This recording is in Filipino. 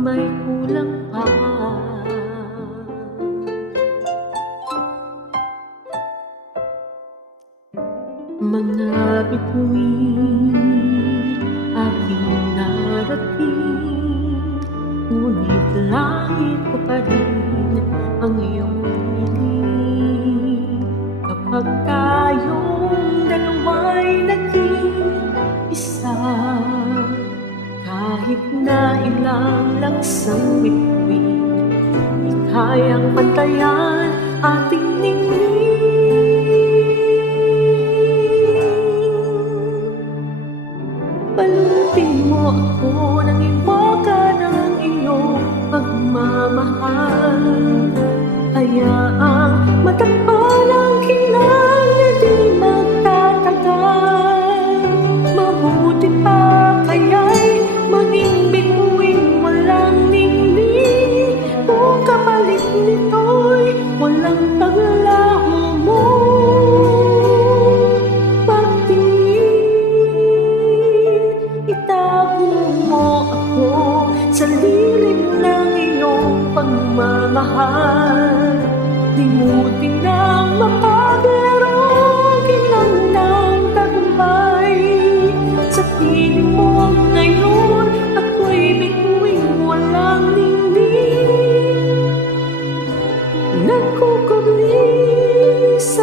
may kulang pa. Mga bituin aking narating, ngunit langit ko pa rin ang iyong piling. Kapag tayong dalawa'y naging isa, kahit na ilang laksang bituin, di kayang pantayan ating ningning. Balutin mo ako ng iwaga ng iyong pagmamahal. Hayaang matakpan ang kinang na di magtatagal. Mabuti pa kaya'y maging bituin walang ningning, kung kapalit nito'y walang paglaho mo. Itago mo ako sa lilim ng iyong pagmamahal. Limutin ang mapaglaro, kinang ng tagumpay. Sa piling mo ngayon, ako'y bituin walang ningning. Nagkukubli sa